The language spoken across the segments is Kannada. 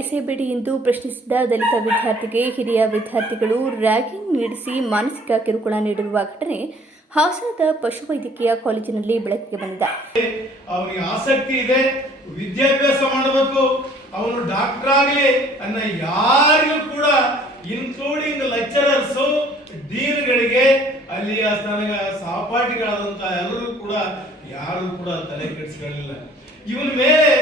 ಎಸೆಯಬೇಡಿ ಎಂದು ಪ್ರಶ್ನಿಸಿದ ದಲಿತ ವಿದ್ಯಾರ್ಥಿಗೆ ಹಿರಿಯ ವಿದ್ಯಾರ್ಥಿಗಳು ರ್ಯಾಗಿಂಗ್ ನಡೆಸಿ ಮಾನಸಿಕ ಕಿರುಕುಳ ನೀಡಿರುವ ಘಟನೆ ಹಾಸನದ ಪಶುವೈದ್ಯಕೀಯ ಕಾಲೇಜಿನಲ್ಲಿ ಬೆಳಕಿಗೆ ಬಂದಿದೆ. ಅವನಿಗೆ ಆಸಕ್ತಿ ಇದೆ, ವಿದ್ಯಾಭ್ಯಾಸ ಮಾಡಬೇಕು, ಅವನು ಡಾಕ್ಟರ್ ಆಗಲಿ ಅನ್ನೋ ಯಾರಿಗೂ ಕೂಡ ಇನ್ಕ್ಲೂಡಿಂಗ್ ಲೆಕ್ಚರರ್ಸ್, ಡೀನ್ಗಳಿಗೆ, ಅಲ್ಲಿಯ ತನಗ ಸಹಪಾಠಿಗಳಾದಂತ ಎಲ್ಲರೂ ಕೂಡ ಯಾರು ಕೂಡ ತಲೆ ಕೆಡಿಸ್ಕೊಳ್ಳಿಲ್ಲ. ಇವನ ಮೇಲೆ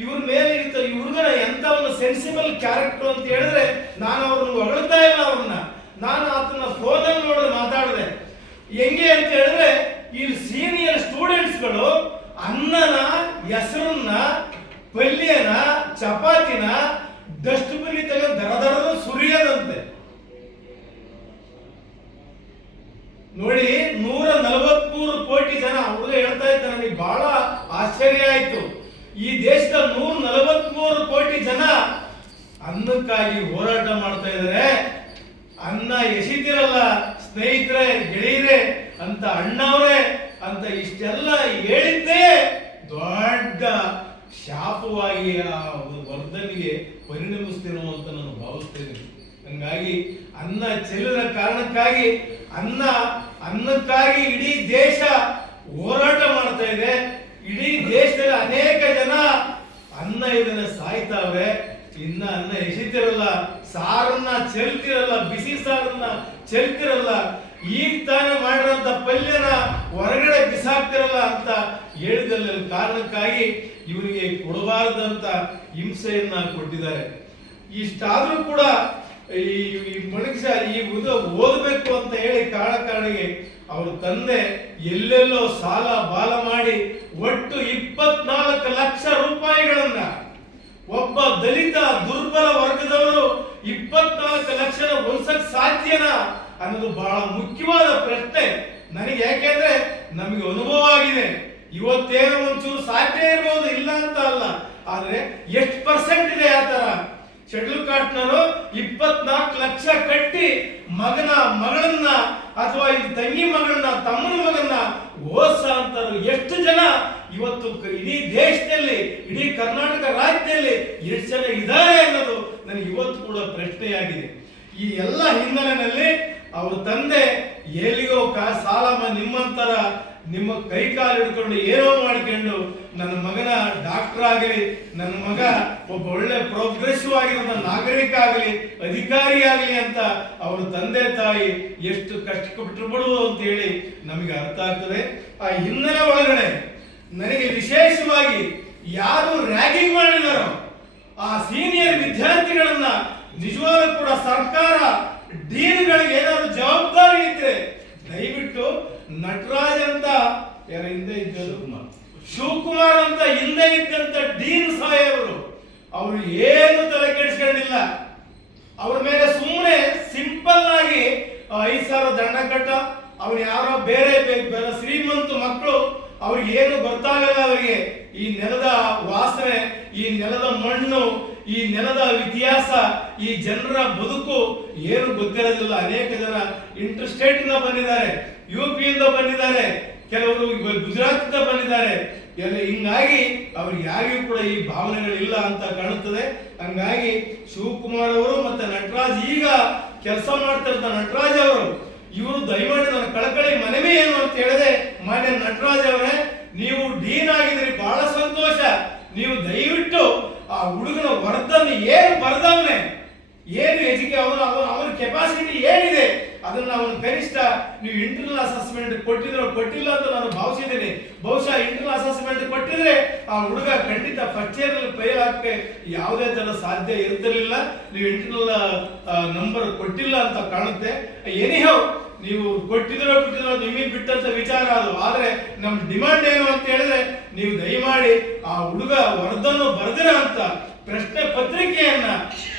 ಈ ಹುಡುಗನ ಎಂತ ಒಂದು ಸೆನ್ಸಿಬಲ್ ಕ್ಯಾರೆಕ್ಟರ್ ಅಂತ ಹೇಳಿದ್ರೆ, ನಾನು ಅವ್ರನ್ನ ಹೊಗಳ್ತಾ ಇಲ್ಲ, ನಾನು ಆತನ ಫೋನಲ್ಲಿ ನೋಡಿದ್ರೆ ಮಾತಾಡಿದೆ. ಹೆಂಗೆ ಅಂತ ಹೇಳಿದ್ರೆ, ಈ ಸೀನಿಯರ್ ಸ್ಟೂಡೆಂಟ್ಸ್ಗಳು ಅನ್ನನ ಹೆಸರನ್ನ, ಪಲ್ಯನ, ಚಪಾತಿನ ಡಸ್ಟ್ಬಿನ್ ತಗೊಂಡು ದರ ಸುರಿಯೋದಂತೆ. ನೋಡಿ, 143 ಕೋಟಿ ಜನ. ಹುಡುಗ ಹೇಳ್ತಾ ಇದ್ದ, ನನಗೆ ಬಹಳ ಆಶ್ಚರ್ಯ ಆಯ್ತು. ಈ ದೇಶದ 143 ಕೋಟಿ ಜನ ಅನ್ನಕ್ಕಾಗಿ ಹೋರಾಟ ಮಾಡ್ತಾ ಇದ್ದಾರೆ. ಅನ್ನ ಎಸಿತಿರಲ್ಲ ಸ್ನೇಹಿತರೆ, ಗೆಳೆಯರೇ ಅಂತ, ಅಣ್ಣವರೇ ಅಂತ ಇಷ್ಟೆಲ್ಲ ಹೇಳಿದ್ದೇ ದೊಡ್ಡ ಶಾಪವಾಗಿ ಆ ವರ್ಧನೆಗೆ ಪರಿಣಮಿಸ್ತೇನೋ ಅಂತ ನಾನು ಭಾವಿಸ್ತೇನೆ. ಹಂಗಾಗಿ ಅನ್ನ ಚೆಲ್ಲಿನ ಕಾರಣಕ್ಕಾಗಿ, ಅನ್ನಕ್ಕಾಗಿ ಇಡೀ ದೇಶ ಹೋರಾಟ ಮಾಡ್ತಾ ಇದೆ. ಇಡೀ ದೇಶದಲ್ಲಿ ಅನೇಕ ಜನ ಅನ್ನ ಇದನ್ನ ಸಾಯ್ತಾವ್ರೆ. ಇನ್ನ ಅನ್ನ ಎಸಿತಿರಲ್ಲ, ಸಾರನ್ನ ಚೆಲ್ತಿರಲ್ಲ, ಬಿಸಿ ಸಾರನ್ನ ಚೆಲ್ತಿರಲ್ಲ, ಈಗ ತಾನೇ ಮಾಡಿರೋಂಥ ಪಲ್ಯನ ಹೊರಗಡೆ ಬಿಸಾಕ್ತಿರಲ್ಲ ಅಂತ ಹೇಳಿದಲ್ಲ ಕಾರಣಕ್ಕಾಗಿ ಇವನಿಗೆ ಕೊಡಬಾರದಂತ ಹಿಂಸೆಯನ್ನ ಕೊಟ್ಟಿದ್ದಾರೆ. ಇಷ್ಟಾದ್ರೂ ಕೂಡ ಈ ಮನುಷ್ಯ ಓದಬೇಕು ಅಂತ ಹೇಳಿ ಕಾರಣಕ್ಕೆ ಅವ್ರ ತಂದೆ ಎಲ್ಲೆಲ್ಲೋ ಸಾಲ ಬಾಲ ಮಾಡಿ ಒಟ್ಟು 24 ಲಕ್ಷ ರೂಪಾಯಿಗಳನ್ನ, ಒಬ್ಬ ದಲಿತ ದುರ್ಬಲ ವರ್ಗದವರು 24 ಲಕ್ಷನ ಉಳಿಸಕ್ ಸಾಧ್ಯನಾ ಅನ್ನೋದು ಬಹಳ ಮುಖ್ಯವಾದ ಪ್ರಶ್ನೆ ನನಗೆ. ಯಾಕೆಂದ್ರೆ ನಮಗೆ ಅನುಭವ ಆಗಿದೆ. ಇವತ್ತೇನೋ ಒಂಚೂರು ಸಾಧ್ಯ ಇರಬಹುದು, ಇಲ್ಲ ಅಂತ ಅಲ್ಲ, ಆದ್ರೆ ಎಷ್ಟು ಪರ್ಸೆಂಟ್ ಇದೆ ಆ ತರ. ಶೆಡ್ಯೂಲ್ ಕಾಸ್ಟ್ನವರು 24 ಲಕ್ಷ ಕಟ್ಟಿ ಮಗಳನ್ನ ಅಥವಾ ತಂಗಿ ಮಗಳನ್ನ, ತಮ್ಮನ ಮಗನ್ನ ಓದ್ಸ ಅಂತಾರು ಎಷ್ಟು ಜನ ಇವತ್ತು ಇಡೀ ದೇಶದಲ್ಲಿ, ಇಡೀ ಕರ್ನಾಟಕ ರಾಜ್ಯದಲ್ಲಿ ಎಷ್ಟು ಜನ ಇದ್ದಾರೆ ಅನ್ನೋದು ನನಗೆ ಇವತ್ತು ಕೂಡ ಪ್ರಶ್ನೆಯಾಗಿದೆ. ಈ ಎಲ್ಲ ಹಿನ್ನೆಲೆಯಲ್ಲಿ ಅವ್ರ ತಂದೆ ಎಲ್ಲಿಗೋ ಸಾಲ ನಿಮ್ಮಂತರ ನಿಮ್ಮ ಕೈ ಕಾಲು ಹಿಡ್ಕೊಂಡು ಏನೋ ಮಾಡಿಕೊಂಡು ನನ್ನ ಮಗನ ಡಾಕ್ಟರ್ ಆಗಲಿ, ನನ್ನ ಮಗ ಒಬ್ಬ ಒಳ್ಳೆ ಪ್ರೋಗ್ರೆಸಿವ್ ಆಗಿರೋ ನಾಗರಿಕ ಆಗಲಿ, ಅಧಿಕಾರಿ ಆಗಲಿ ಅಂತ ಅವ್ರ ತಂದೆ ತಾಯಿ ಎಷ್ಟು ಕಷ್ಟಪಟ್ಟರು ಅಂತ ಹೇಳಿ ನಮಗೆ ಅರ್ಥ ಆಗ್ತದೆ. ಆ ಹಿನ್ನೆಲೆ ಒಳಗಡೆ ನನಗೆ ವಿಶೇಷವಾಗಿ ಯಾರು ರ್ಯಾಗಿಂಗ್ ಮಾಡಿದಾರೋ ಆ ಸೀನಿಯರ್ ವಿದ್ಯಾರ್ಥಿಗಳನ್ನ ನಿಜವಾಗ್ಲೂ ಕೂಡ ಸರ್ಕಾರ, ಡೀನ್ಗಳಿಗೆ ಏನಾದ್ರು ಜವಾಬ್ದಾರಿ ಇದ್ರೆ ದಯವಿಟ್ಟು ನಟರಾಜ್ ಅಂತ ಯಾರ ಹಿಂದೆ ಇದ್ದರು, ಶಿವಕುಮಾರ್ ಅಂತ ಹಿಂದೆ ಇದ್ದಂತ ಡೀನ್ ಸಾಹೇಬರು, ಅವರು ಏನು ತಲೆ ಕೆಡಿಸ್ಕೊಂಡಿಲ್ಲ. ಅವ್ರ ಮೇಲೆ ಸುಮ್ಮನೆ ಸಿಂಪಲ್ ಆಗಿ 5,000 ದಂಡ ಕಟ್ಟ. ಅವ್ರು ಯಾರೋ ಬೇರೆ ಶ್ರೀಮಂತ ಮಕ್ಕಳು, ಅವ್ರಿಗೆ ಏನು ಗೊತ್ತಾಗಲ್ಲ. ಅವರಿಗೆ ಈ ನೆಲದ ವಾಸನೆ, ಈ ನೆಲದ ಮಣ್ಣು, ಈ ನೆಲದ ಇತಿಹಾಸ, ಈ ಜನರ ಬದುಕು ಏನು ಗೊತ್ತಿರೋದಿಲ್ಲ. ಅನೇಕ ಜನ ಇಂಟರ್ ಸ್ಟೇಟ್ ಇಂದ ಬಂದಿದ್ದಾರೆ, UP ಇಂದ ಬಂದಿದ್ದಾರೆ, ಕೆಲವರು ಗುಜರಾತ್ ಬಂದಿದ್ದಾರೆ. ಎಲ್ಲ ಹಿಂಗಾಗಿ ಅವ್ರಿಗೆ ಯಾರಿಗೂ ಕೂಡ ಈ ಭಾವನೆಗಳಿಲ್ಲ ಅಂತ ಕಾಣುತ್ತದೆ. ಹಂಗಾಗಿ ಶಿವಕುಮಾರ್ ಅವರು ಮತ್ತೆ ನಟರಾಜ್, ಈಗ ಕೆಲಸ ಮಾಡ್ತಾ ಇದ್ದ ನಟರಾಜ್ ಅವರು, ಇವರು ದಯಮಾಡಿ ನನ್ನ ಕಳಕಳಿ ಮನವಿ ಏನು ಅಂತ ಹೇಳಿದೆ, ಮಾನ್ಯ ನಟರಾಜ್ ಅವರೇ, ನೀವು ಡೀನ್ ಆಗಿದ್ರಿ, ಬಹಳ ಸಂತೋಷ. ನೀವು ದಯವಿಟ್ಟು ಆ ಹುಡುಗನ ವರ್ಧನ್ ಏನು ಬರ್ದವನೆ, ಏನು ಅವನ ಕೆಪಾಸಿಟಿ ಏನಿದೆ ಅದನ್ನ ಅವನು ಕನಿಷ್ಠ ನೀವು ಇಂಟರ್ನಲ್ ಅಸೆಸ್ಮೆಂಟ್ ಕೊಟ್ಟಿಲ್ಲ ಅಂತ ನಾನು ಭಾವಿಸಿದ್ದೀನಿ. ಬಹುಶಃ ಇಂಟರ್ನಲ್ ಅಸೆಸ್ಮೆಂಟ್ ಕೊಟ್ಟಿದ್ರೆ ಆ ಹುಡುಗ ಖಂಡಿತ ಫಸ್ಟ್ ಇಯರ್ ಫೇಲ್ ಆಗಕ್ಕೆ ಯಾವುದೇ ತರ ಸಾಧ್ಯ ಇರ್ತಿರ್ಲಿಲ್ಲ. ನೀವು ಇಂಟರ್ನಲ್ ನಂಬರ್ ಕೊಟ್ಟಿಲ್ಲ ಅಂತ ಕಾಣುತ್ತೆ. ಎನಿಹೌ, ನೀವು ಕೊಟ್ಟಿದ್ರೋ ನಿಮಗೆ ಬಿಟ್ಟಂತ ವಿಚಾರ ಅದು. ಆದ್ರೆ ನಮ್ ಡಿಮಾಂಡ್ ಏನು ಅಂತ ಹೇಳಿದ್ರೆ, ನೀವು ದಯಮಾಡಿ ಆ ಹುಡುಗ ವರ್ಧನ್ನು ಬರ್ದಿರ ಅಂತ ಪ್ರಶ್ನೆ ಪತ್ರಿಕೆಯನ್ನ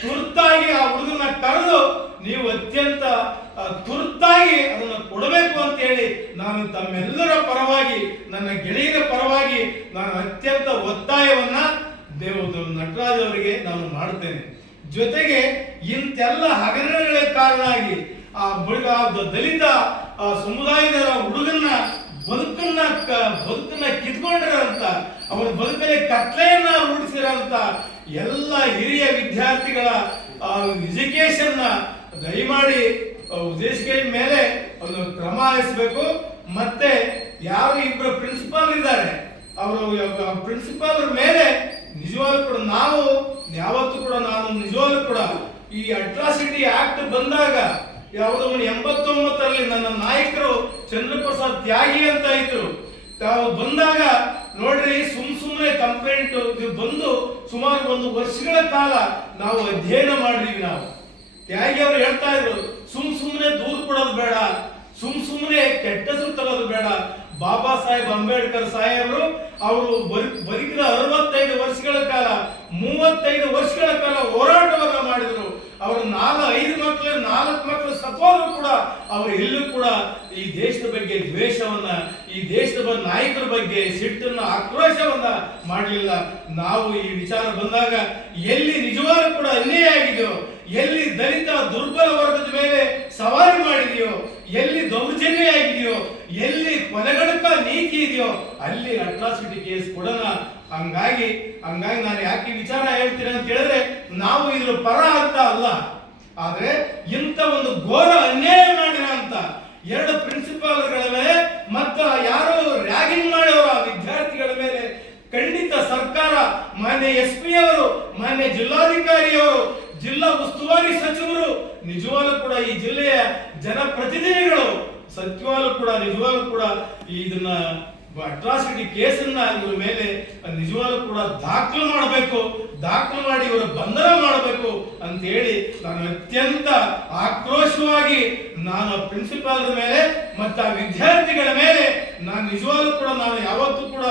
ತುರ್ತಾಗಿ ಆ ಹುಡುಗನ ಕರೆದು ನೀವು ಅತ್ಯಂತ ತುರ್ತಾಗಿ ಅದನ್ನ ಕೊಡಬೇಕು ಅಂತ ಹೇಳಿ ನಾನು ತಮ್ಮೆಲ್ಲರ ಪರವಾಗಿ, ನನ್ನ ಗೆಳೆಯರ ಪರವಾಗಿ ನಾನು ಅತ್ಯಂತ ಒತ್ತಾಯವನ್ನ ನಟರಾಜ್ ಅವರಿಗೆ ನಾನು ಮಾಡ್ತೇನೆ. ಜೊತೆಗೆ ಇಂತೆಲ್ಲ ಹಗರಣಗಳಿಗೆ ಕಾರಣ ಆಗಿ ಆ ದಲಿತ ಸಮುದಾಯದ ಹುಡುಗನ್ನ ಬದುಕನ್ನ ಕಿತ್ಕೊಂಡಿರಂತ, ಅವರ ಬದುಕಲ್ಲಿ ಕತ್ಲೆಯನ್ನ ರೂಢಿಸಿರಂತ ಎಲ್ಲ ಹಿರಿಯ ವಿದ್ಯಾರ್ಥಿಗಳ ಎಜುಕೇಶನ್ ದಯಮಾಡಿ ಉದ್ದೇಶಗಳ ಮೇಲೆ ಒಂದು ಕ್ರಮ ವಹಿಸಬೇಕು. ಮತ್ತೆ ಯಾರು ಇಬ್ಬರು ಪ್ರಿನ್ಸಿಪಾಲ್ ಇದ್ದಾರೆ ಅವರು ಪ್ರಿನ್ಸಿಪಾಲ್ ಮೇಲೆ ನಿಜವಾಗ್ಲೂ ಕೂಡ ನಾವು ಯಾವತ್ತೂ ಕೂಡ ನಾನು ನಿಜವಾಗ್ಲೂ ಕೂಡ ಈ ಅಟ್ರಾಸಿಟಿ ಆಕ್ಟ್ ಬಂದಾಗ ಯಾವುದು 89ರಲ್ಲಿ ನನ್ನ ನಾಯಕರು ಚಂದ್ರಪ್ರಸಾದ್ ತ್ಯಾಗಿ ಅಂತ ಇದ್ರು. ತಾವು ಬಂದಾಗ ನೋಡ್ರಿ ಸುಮ್ಮನೆ ಕಂಪ್ಲೇಂಟ್ ಬಂದು ಸುಮಾರು 1 ವರ್ಷಗಳ ಕಾಲ ನಾವು ಅಧ್ಯಯನ ಮಾಡಿದ್ವಿ. ನಾವು ತ್ಯಾಗಿ ಅವರು ಹೇಳ್ತಾ ಇದ್ರು ಸುಮ್ಮನೆ ದೂರು ಕೊಡೋದು ಬೇಡ, ಸುಮ್ಮನೆ ಕೆಟ್ಟ ಹೆಸರು ತಗೋದು ಬೇಡ. ಬಾಬಾ ಸಾಹೇಬ್ ಅಂಬೇಡ್ಕರ್ ಸಾಹೇಬರು ಅವರು ಬದುಕಿದ 65 ವರ್ಷಗಳ ಕಾಲ 35 ವರ್ಷಗಳ ಕಾಲ ಹೋರಾಟವನ್ನ ಮಾಡಿದ್ರು. ಅವರು 4 ಮಕ್ಕಳು ಸತ್ವಾದ್ರು ಕೂಡ ಅವರು ಎಲ್ಲೂ ಕೂಡ ಈ ದೇಶದ ಬಗ್ಗೆ ದ್ವೇಷವನ್ನ, ಈ ದೇಶದ ನಾಯಕರ ಬಗ್ಗೆ ಸಿಟ್ಟನ್ನ, ಆಕ್ರೋಶವನ್ನ ಮಾಡಲಿಲ್ಲ. ನಾವು ಈ ವಿಚಾರ ಬಂದಾಗ ಎಲ್ಲಿ ನಿಜವಾಗ್ಲೂ ಕೂಡ ಅನ್ಯಾಯ ಆಗಿದೆಯೋ, ಎಲ್ಲಿ ದಲಿತ ದುರ್ಬಲ ವರ್ಗದ ಮೇಲೆ ಸವಾರಿ ಮಾಡಿದೆಯೋ, ಎಲ್ಲಿ ದೌರ್ಜನ್ಯ ಆಗಿದೆಯೋ, ಎಲ್ಲಿ ಕೊಲೆಗಡಕ ನೀತಿ ಇದೆಯೋ ಅಲ್ಲಿ ಅಟ್ರಾಸಿಟಿ ಕೇಸ್ ಕೊಡೋಣ. ಹಂಗಾಗಿ ನಾನು ಯಾಕೆ ವಿಚಾರ ಹೇಳ್ತೀನಿ ಅಂತ ಹೇಳಿದ್ರೆ ನಾವು ಇದ್ರ ಪರ ಅಂತ ಅಲ್ಲ, ಆದ್ರೆ ಇಂಥ ಒಂದು ಘೋರ ಅನ್ಯಾಯ ಮಾಡಿರ ಅಂತ 2 ಪ್ರಿನ್ಸಿಪಾಲ್ಗಳ ಮೇಲೆ ಮತ್ತು ಯಾರು ರ್ಯಾಗಿಂಗ್ ಮಾಡೋರ ವಿದ್ಯಾರ್ಥಿಗಳ ಮೇಲೆ ಖಂಡಿತ ಸರ್ಕಾರ, ಮಾನ್ಯ SP ಅವರು, ಮಾನ್ಯ ಜಿಲ್ಲಾಧಿಕಾರಿಯವರು, ಜಿಲ್ಲಾ ಉಸ್ತುವಾರಿ ಸಚಿವರು, ನಿಜವಾಗ್ಲೂ ಕೂಡ ಈ ಜಿಲ್ಲೆಯ ಜನಪ್ರತಿನಿಧಿಗಳು ಸತ್ಯವಾಗ್ಲೂ ಕೂಡ ನಿಜವಾಗ್ಲೂ ಕೂಡ ಇದನ್ನ ಅಟ್ರಾಸಿಟಿ ಕೇಸನ್ನ ಇವ್ರ ಮೇಲೆ ನಿಜವಾಗ್ಲೂ ಕೂಡ ದಾಖಲು ಮಾಡಬೇಕು, ದಾಖಲು ಮಾಡಿ ಇವರ ಬಂಧನ ಮಾಡಬೇಕು ಅಂತ ಹೇಳಿ ನಾನು ಅತ್ಯಂತ ಆಕ್ರೋಶವಾಗಿ ನಾನು ಪ್ರಿನ್ಸಿಪಾಲ್ ಮೇಲೆ ಮತ್ತು ಆ ವಿದ್ಯಾರ್ಥಿಗಳ ಮೇಲೆ ನಾನು ನಿಜವಾಗ್ಲೂ ಕೂಡ ನಾನು ಯಾವತ್ತೂ ಕೂಡ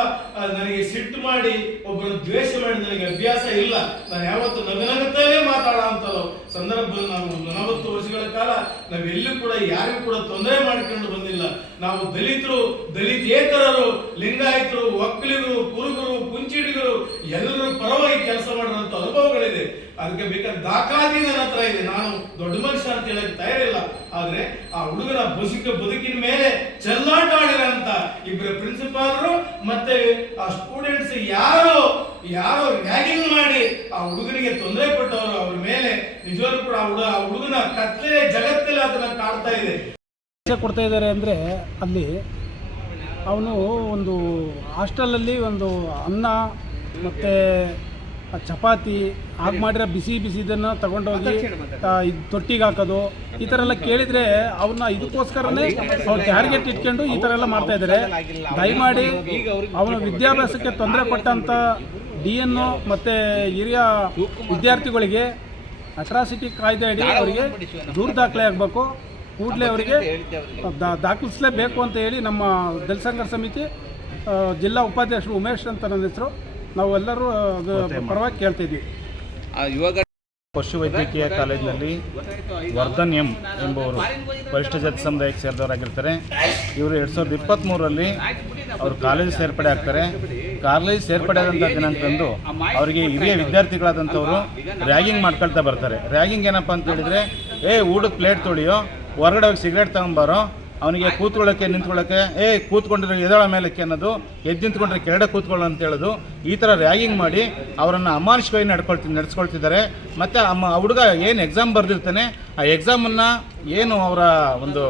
ನನಗೆ ಸಿಟ್ಟು ಮಾಡಿ ಒಬ್ಬರನ್ನು ದ್ವೇಷ ಮಾಡಿ ನನಗೆ ಅಭ್ಯಾಸ ಇಲ್ಲ. ನಾನು ಯಾವತ್ತು ನಗುನಗುತ್ತಲೇ ಮಾತಾಡೋ ಸಂದರ್ಭದಲ್ಲಿ ನಾವು 40 ವರ್ಷಗಳ ಕಾಲ ನಾವೆಲ್ಲೂ ಕೂಡ ಯಾರಿಗೂ ಕೂಡ ತೊಂದರೆ ಮಾಡಿಕೊಂಡು ಬಂದಿಲ್ಲ. ನಾವು ದಲಿತರು, ದಲಿತೇತರರು, ಲಿಂಗಾಯತರು, ಒಕ್ಕಲಿಗರು, ಕುರುಗರು, ಕುಂಚಿಡಿಗರು ಎಲ್ಲರೂ ಪರವಾಗಿ ಕೆಲಸ ಮಾಡಿರುವಂತ ಅನುಭವಗಳಿದೆ. ಅದಕ್ಕೆ ಬೇಕಾದ ದಾಖಲಾತಿ ನನ್ನ ಹತ್ರ ಇದೆ. ನಾನು ದೊಡ್ಡ ಮನುಷ್ಯ ಅಂತ ಹೇಳಕ್ ತಯಾರಿಲ್ಲ. ಆದ್ರೆ ಆ ಹುಡುಗನ ಬದುಕಿನ ಮೇಲೆ ಚೆಲ್ಲಾಟ ಆಡಿರಂತ 2 ಪ್ರಿನ್ಸಿಪಾಲರು ಮತ್ತೆ ಆ ಸ್ಟೂಡೆಂಟ್ಸ್ ಯಾರೋ ರ್ಯಾಗಿಂಗ್ ಮಾಡಿ ಆ ಹುಡುಗನಿಗೆ ತೊಂದರೆ ಕೊಟ್ಟವರು, ಅವ್ರ ಮೇಲೆ ನಿಜವಾಗ್ಲೂ ಕೂಡ ಆ ಹುಡುಗನ ಕತ್ಲೆ ಜಗತ್ತಲ್ಲಿ ಅದನ್ನ ಕಾಡ್ತಾ ಇದೆ. ಕೊಡ್ತಾ ಇದ್ದಾರೆ ಅಂದರೆ ಅಲ್ಲಿ ಅವನು ಒಂದು ಹಾಸ್ಟೆಲಲ್ಲಿ ಒಂದು ಅನ್ನ ಮತ್ತು ಚಪಾತಿ ಹಾಗೆ ಮಾಡಿರೋ ಬಿಸಿದನ್ನು ತಗೊಂಡೋಗಿ ತೊಟ್ಟಿಗೆ ಹಾಕೋದು ಈ ಥರ ಎಲ್ಲ ಕೇಳಿದರೆ ಅವನ್ನ ಇದಕ್ಕೋಸ್ಕರನೇ ಅವ್ರು ಟಾರ್ಗೆಟ್ ಇಟ್ಕೊಂಡು ಈ ಥರ ಎಲ್ಲ ಮಾಡ್ತಾಯಿದ್ದಾರೆ. ದಯಮಾಡಿ ಅವನ ವಿದ್ಯಾಭ್ಯಾಸಕ್ಕೆ ತೊಂದರೆ ಕೊಟ್ಟಂಥ DN ಮತ್ತು ಹಿರಿಯ ವಿದ್ಯಾರ್ಥಿಗಳಿಗೆ ಅಟ್ರಾಸಿಟಿ ಕಾಯ್ದೆ ಅಡಿ ಅವರಿಗೆ ದೂರು ದಾಖಲೆ ಆಗಬೇಕು, ಕೂಡಲೇ ಅವರಿಗೆ ದಾಖಲಿಸಲೇಬೇಕು ಅಂತ ಹೇಳಿ ನಮ್ಮ ದಲಿತ ಸಂಘರ್ಷ ಸಮಿತಿ ಜಿಲ್ಲಾ ಉಪಾಧ್ಯಕ್ಷರು ಉಮೇಶ್ ಅಂತ ನನ್ನ ಹೆಸರು, ನಾವೆಲ್ಲರೂ ಪರವಾಗಿ ಕೇಳ್ತಿದ್ವಿ. ಪಶುವೈದ್ಯಕೀಯ ಕಾಲೇಜಿನಲ್ಲಿ ವರ್ಧನ್ ಎಂ ಎಂಬುವರು ಪರಿಶಿಷ್ಟ ಜಾತಿ ಸಮುದಾಯಕ್ಕೆ ಸೇರಿದವರಾಗಿರ್ತಾರೆ. ಇವರು 2023ರಲ್ಲಿ ಅವರು ಕಾಲೇಜು ಸೇರ್ಪಡೆ ಆಗ್ತಾರೆ. ಕಾಲೇಜು ಸೇರ್ಪಡೆ ಆದಂಥ ದಿನಾಂಕದಂದು ಅವರಿಗೆ ಹಿರಿಯ ವಿದ್ಯಾರ್ಥಿಗಳಾದಂಥವರು ರ್ಯಾಗಿಂಗ್ ಮಾಡ್ಕೊಳ್ತಾ ಬರ್ತಾರೆ. ರ್ಯಾಗಿಂಗ್ ಏನಪ್ಪ ಅಂತ ಹೇಳಿದರೆ, ಊಟದ ಪ್ಲೇಟ್ ತೊಳಿಯೋ, ಹೊರಗಡೆ ಹೋಗಿ ಸಿಗರೇಟ್ ತಗೊಂಬಾರೋ, ಅವನಿಗೆ ಕೂತ್ಕೊಳ್ಳೋಕ್ಕೆ ನಿಂತ್ಕೊಳ್ಳೋಕ್ಕೆ ಕೂತ್ಕೊಂಡಿರೋ ಎದಳ ಮೇಲಕ್ಕೆ ಅನ್ನೋದು, ಎದ್ದು ನಿಂತ್ಕೊಂಡ್ರೆ ಕೆಳಗಡೆ ಕೂತ್ಕೊಳ್ಳೋ ಅಂತ ಹೇಳೋದು, ಈ ಥರ ರ್ಯಾಗಿಂಗ್ ಮಾಡಿ ಅವರನ್ನು ಅಮಾನುಷವಾಗಿ ನಡೆಸ್ಕೊಳ್ತಿದ್ದಾರೆ. ಮತ್ತು ಆ ಹುಡುಗ ಏನು ಎಕ್ಸಾಮ್ ಬರೆದಿರ್ತಾನೆ ಆ ಎಕ್ಸಾಮನ್ನು ಏನು ಅವರ ಒಂದು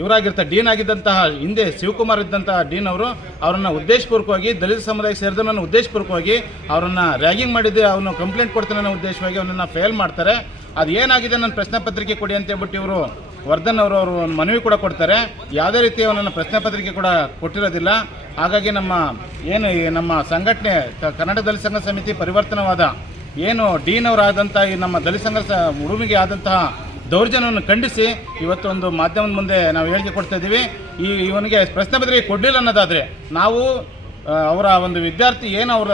ಇವರಾಗಿರ್ತಾರೆ ಡೀನ್ ಆಗಿದ್ದಂತಹ ಹಿಂದೆ ಶಿವಕುಮಾರ್ ಇದ್ದಂತಹ ಡೀನ್ ಅವರು ಅವರನ್ನು ಉದ್ದೇಶಪೂರ್ವಕವಾಗಿ ದಲಿತ ಸಮುದಾಯಕ್ಕೆ ಸೇರಿದವನನ್ನು ಉದ್ದೇಶಪೂರ್ವಕವಾಗಿ ಅವರನ್ನು ರ್ಯಾಗಿಂಗ್ ಮಾಡಿದ್ದೆ, ಅವನು ಕಂಪ್ಲೇಂಟ್ ಕೊಡ್ತಾನೆ ಅನ್ನೋ ಉದ್ದೇಶವಾಗಿ ಅವನನ್ನು ಫೇಲ್ ಮಾಡ್ತಾರೆ. ಅದು ಏನಾಗಿದೆ ನನ್ನ ಪ್ರಶ್ನೆ ಪತ್ರಿಕೆ ಕೊಡಿ ಅಂತ ಹೇಳ್ಬಿಟ್ಟು ಇವರು ವರ್ಧನ್ ಅವರು ಒಂದು ಮನವಿ ಕೂಡ ಕೊಡ್ತಾರೆ. ಯಾವುದೇ ರೀತಿ ಅವನನ್ನು ಪ್ರಶ್ನೆ ಪತ್ರಿಕೆ ಕೂಡ ಕೊಟ್ಟಿರೋದಿಲ್ಲ. ಹಾಗಾಗಿ ನಮ್ಮ ಸಂಘಟನೆ ಕನ್ನಡ ದಲಿತ ಸಂಘ ಸಮಿತಿ ಪರಿವರ್ತನವಾದ ಏನು ಡೀನ್ ಅವರಾದಂಥ ಈ ನಮ್ಮ ದಲಿತ ಸಂಘ ಹುಡುಗಿಗೆ ಆದಂತಹ ದೌರ್ಜನ್ಯವನ್ನು ಖಂಡಿಸಿ ಇವತ್ತು ಒಂದು ಮಾಧ್ಯಮದ ಮುಂದೆ ನಾವು ಹೇಳಿಕೆ ಕೊಡ್ತಾ ಇದ್ದೀವಿ. ಇವನಿಗೆ ಪ್ರಶ್ನೆ ಪತ್ರಿಕೆ ಕೊಡಲಿಲ್ಲ ಅನ್ನೋದಾದರೆ ನಾವು ಅವರ ಒಂದು ವಿದ್ಯಾರ್ಥಿ ಏನು ಅವರ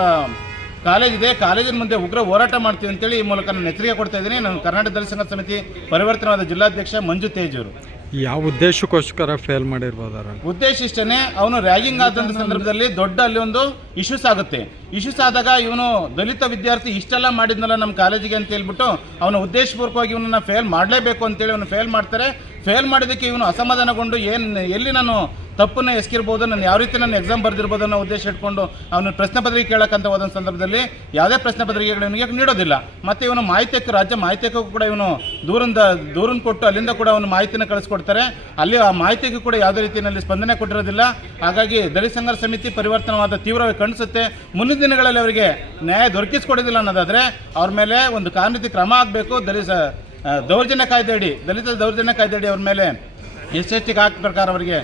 ಕಾಲೇಜಿದೆ, ಕಾಲೇಜಿನ ಮುಂದೆ ಉಗ್ರ ಹೋರಾಟ ಮಾಡ್ತೀವಿ ಅಂತೇಳಿ ಈ ಮೂಲಕ ನಾನು ಎಚ್ಚರಿಕೆ ಕೊಡ್ತಾ ಇದ್ದೀನಿ. ನಾನು ಕರ್ನಾಟಕ ದಲಿತ ಸಂಘ ಸಮಿತಿ ಪರಿವರ್ತನವಾದ ಜಿಲ್ಲಾಧ್ಯಕ್ಷ ಮಂಜು ತೇಜ್ ಅವರು. ಯಾವ ಉದ್ದೇಶಕ್ಕೋಸ್ಕರ ಫೇಲ್ ಮಾಡಿರ್ಬೋದಾರ? ಉದ್ದೇಶ ಇಷ್ಟೇ, ಅವನು ರ್ಯಾಗಿಂಗ್ ಆದಂಥ ಸಂದರ್ಭದಲ್ಲಿ ದೊಡ್ಡ ಅಲ್ಲಿ ಒಂದು ಇಶ್ಯೂಸ್ ಆಗುತ್ತೆ. ಇಶ್ಯೂಸ್ ಆದಾಗ ಇವನು ದಲಿತ ವಿದ್ಯಾರ್ಥಿ ಇಷ್ಟೆಲ್ಲ ಮಾಡಿದ್ನಲ್ಲ ನಮ್ಮ ಕಾಲೇಜಿಗೆ ಅಂತ ಹೇಳ್ಬಿಟ್ಟು ಅವನು ಉದ್ದೇಶಪೂರ್ವಕವಾಗಿ ಇವನನ್ನು ಫೇಲ್ ಮಾಡಲೇಬೇಕು ಅಂತೇಳಿ ಅವನು ಫೇಲ್ ಮಾಡ್ತಾರೆ. ಫೇಲ್ ಮಾಡಿದ್ದಕ್ಕೆ ಇವನು ಅಸಮಾಧಾನಗೊಂಡು ಎಲ್ಲಿ ನಾನು ತಪ್ಪನ್ನು ಎಸ್ಕಿರ್ಬೋದು, ನಾನು ಯಾವ ರೀತಿ ನಾನು ಎಕ್ಸಾಮ್ ಬರೆದಿರ್ಬೋದು ಅನ್ನೋ ಉದ್ದೇಶ ಇಟ್ಕೊಂಡು ಅವನು ಪ್ರಶ್ನೆ ಪತ್ರಿಕೆ ಕೇಳೋಕ್ಕಂತ ಹೋದ ಸಂದರ್ಭದಲ್ಲಿ ಯಾವುದೇ ಪ್ರಶ್ನೆ ಪತ್ರಿಕೆಗಳು ಇವನಿಗೆ ನೀಡೋದಿಲ್ಲ. ಮತ್ತು ಇವನು ಮಾಹಿತಿಯಕ್ಕೆ ರಾಜ್ಯ ಮಾಹಿತಿಯಕ್ಕೂ ಕೂಡ ಇವನು ದೂರನ್ನು ಕೊಟ್ಟು ಅಲ್ಲಿಂದ ಕೂಡ ಅವನು ಮಾಹಿತಿನ ಕಳಿಸ್ಕೊಡ್ತಾರೆ. ಅಲ್ಲಿ ಆ ಮಾಹಿತಿಗೂ ಕೂಡ ಯಾವುದೇ ರೀತಿಯಲ್ಲಿ ಸ್ಪಂದನೆ ಕೊಟ್ಟಿರೋದಿಲ್ಲ. ಹಾಗಾಗಿ ದಲಿತ ಸಂಘರ್ಷ ಸಮಿತಿ ಪರಿವರ್ತನವಾದ ತೀವ್ರವಾಗಿ ಖಂಡಿಸುತ್ತೆ. ಮುಂದಿನ ದಿನಗಳಲ್ಲಿ ಅವರಿಗೆ ನ್ಯಾಯ ದೊರಕಿಸ್ಕೊಡೋದಿಲ್ಲ ಅನ್ನೋದಾದರೆ ಅವ್ರ ಮೇಲೆ ಒಂದು ಕಾನೂನು ಕ್ರಮ ಆಗಬೇಕು. ದಲಿತ ದೌರ್ಜನ್ಯ ಕಾಯ್ದೆಯಡಿ, ದಲಿತ ದೌರ್ಜನ್ಯ ಕಾಯ್ದೆಯಡಿ ಅವ್ರ ಮೇಲೆ SST ಆಕ್ಟ್ ಪ್ರಕಾರ ಅವರಿಗೆ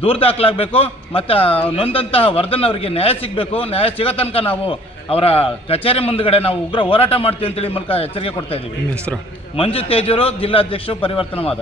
ದೂರು ದಾಖಲಾಗಬೇಕು. ಮತ್ತು ನೊಂದಂತಹ ವರ್ಧನ್ ಅವರಿಗೆ ನ್ಯಾಯ ಸಿಗಬೇಕು. ನ್ಯಾಯ ಸಿಗೋ ತನಕ ನಾವು ಅವರ ಕಚೇರಿ ಮುಂದುಗಡೆ ನಾವು ಉಗ್ರ ಹೋರಾಟ ಮಾಡ್ತೀವಿ ಅಂತೇಳಿ ಮೂಲಕ ಎಚ್ಚರಿಕೆ ಕೊಡ್ತಾ ಇದ್ದೀವಿ. ಹೆಸರು ಮಂಜು ತೇಜೂರು, ಜಿಲ್ಲಾಧ್ಯಕ್ಷರು, ಪರಿವರ್ತನವಾದ.